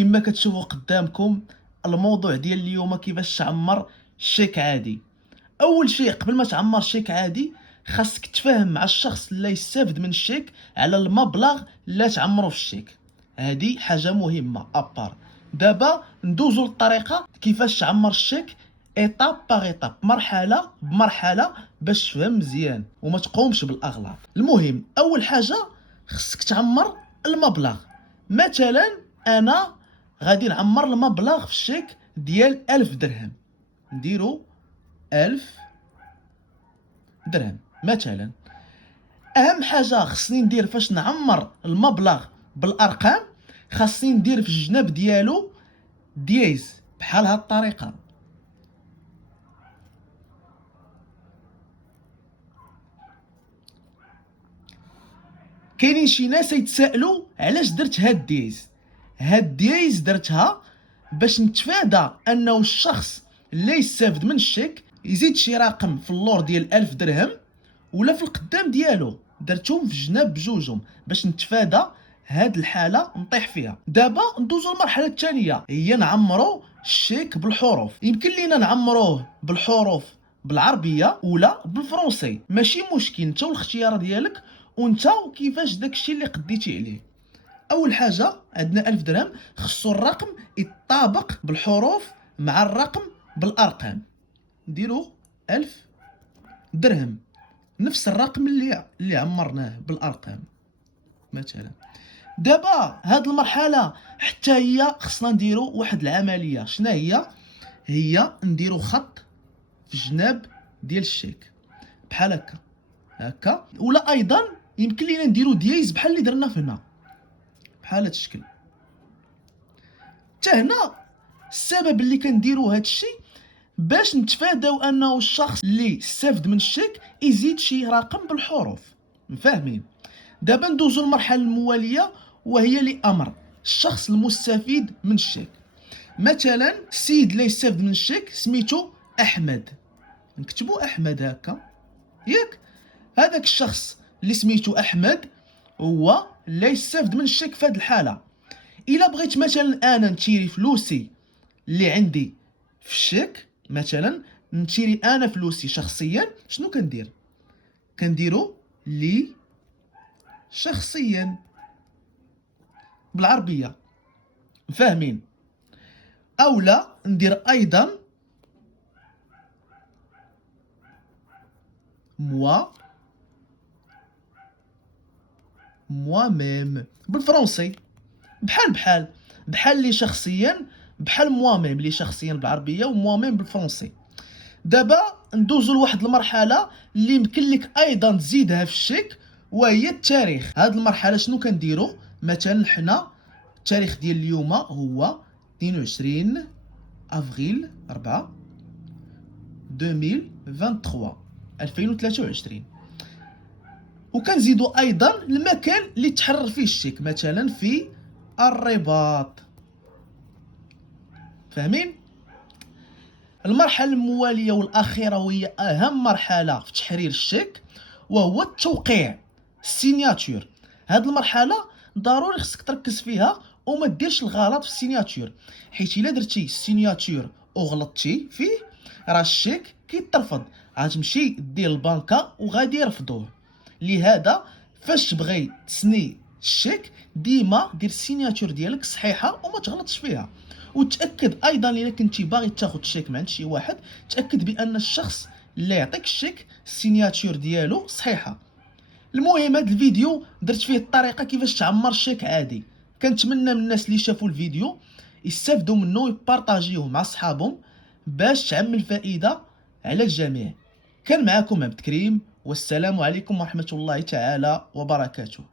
كما كتشوفوا قدامكم الموضوع ديال اليوم كيفاش تعمر شيك عادي. اول شيء قبل ما تعمر شيك عادي خاصك تفاهم مع الشخص اللي يستافد من الشيك على المبلغ اللي تعمرو في الشيك. هذه حاجه مهمه ابار. دابا ندوزو للطريقه كيفاش تعمر الشيك ايطاب باغ ايطاب، مرحله بمرحله، باش تفهم مزيان وما تقومش بالاغلاط. المهم اول حاجه خصك تعمر المبلغ. مثلا انا غادي نعمر المبلغ في الشيك ديال 1000 درهم، نديرو 1000 درهم مثلا. اهم حاجه خصني ندير فاش نعمر المبلغ بالارقام، خاصني ندير في الجناب ديالو دياز بحال هاد الطريقه. كاينين شي ناس يتسائلوا علاش درت هاد دياز. هاد دياز درتها باش نتفادى انه الشخص اللي يستافد من الشيك يزيد شي رقم في اللور ديال 1000 درهم ولا في القدام ديالو. درتهم في الجناب بجوجهم باش نتفادى هاد الحاله نطيح فيها. دابا ندوزو للمرحله الثانيه، هي نعمرو الشيك بالحروف. يمكن لينا نعمروه بالحروف بالعربيه ولا بالفرنسي، ماشي مشكل، نتا والاختيار ديالك وانت كيفاش داكشي اللي قديتي عليه. اول حاجه عندنا 1000 درهم، خصو الرقم يطابق بالحروف مع الرقم بالارقام. نديرو 1000 درهم نفس الرقم اللي عمرناه بالارقام مثلا. دابا هاد المرحله حتى هي خصنا نديرو واحد العمليه. شنو هي نديرو خط في الجناب ديال الشيك بحال هكا ولا ايضا يمكن لينا نديرو دياز بحال اللي درنا هنا بحال هاد الشكل. حتى هنا السبب اللي كنديرو هاد الشيء باش نتفاداو انه الشخص اللي استافد من الشيك يزيد شي رقم بالحروف. فاهمين؟ دابا ندوزو المرحله المواليه وهي لامر الشخص المستفيد من الشيك. مثلا السيد اللي يستافد من الشيك سميتو احمد، نكتبو احمد هكا ياك. هذاك الشخص اللي سميتو احمد هو اللي يستافد من الشيك في هذه الحاله. الا بغيت مثلا انا نشري فلوسي اللي عندي في الشيك، مثلا نشري انا فلوسي شخصيا، شنو كنديرو لي شخصيا بالعربيه. فاهمين؟ اولا ندير ايضا موا ميم بالفرنسي. بحال لي شخصيا، بحال موا ميم لي شخصيا بالعربيه وموا ميم بالفرنسي. دابا ندوزو لواحد المرحله اللي يمكن لك ايضا تزيدها في الشيك وهي التاريخ. هاد المرحله شنو كنديرو؟ مثلا حنا التاريخ ديال اليوم هو 22 افريل 4 2023 وكنزيدو ايضا المكان اللي تحرر فيه الشيك، مثلا في الرباط. فاهمين؟ المرحله المواليه والاخيره وهي اهم مرحله في تحرير الشيك وهو التوقيع، السيناتور. هاد المرحله ضروري خصك تركز فيها وما ديرش الغلط في السيناتور، حيت الا درتي السيناتور وغلطتي فيه راه الشيك كيترفض، غتمشي دير البنكه وغادي يرفضوه. لهذا فاش تبغي تسني الشيك ديما دير السيناتور ديالك صحيحه وما تغلطش فيها. وتاكد ايضا الا كنتي باغي تاخذ الشيك من عند شي واحد، تاكد بان الشخص اللي يعطيك الشيك السيناتور ديالو صحيحه. المهم هذا الفيديو درت فيه الطريقه كيفاش تعمر الشيك عادي. كنتمنى من الناس اللي شافوا الفيديو يستافدوا منه ويبارطاجيوه مع صحابهم باش تعم الفائده على الجميع. كان معكم عبد الكريم، والسلام عليكم ورحمه الله تعالى وبركاته.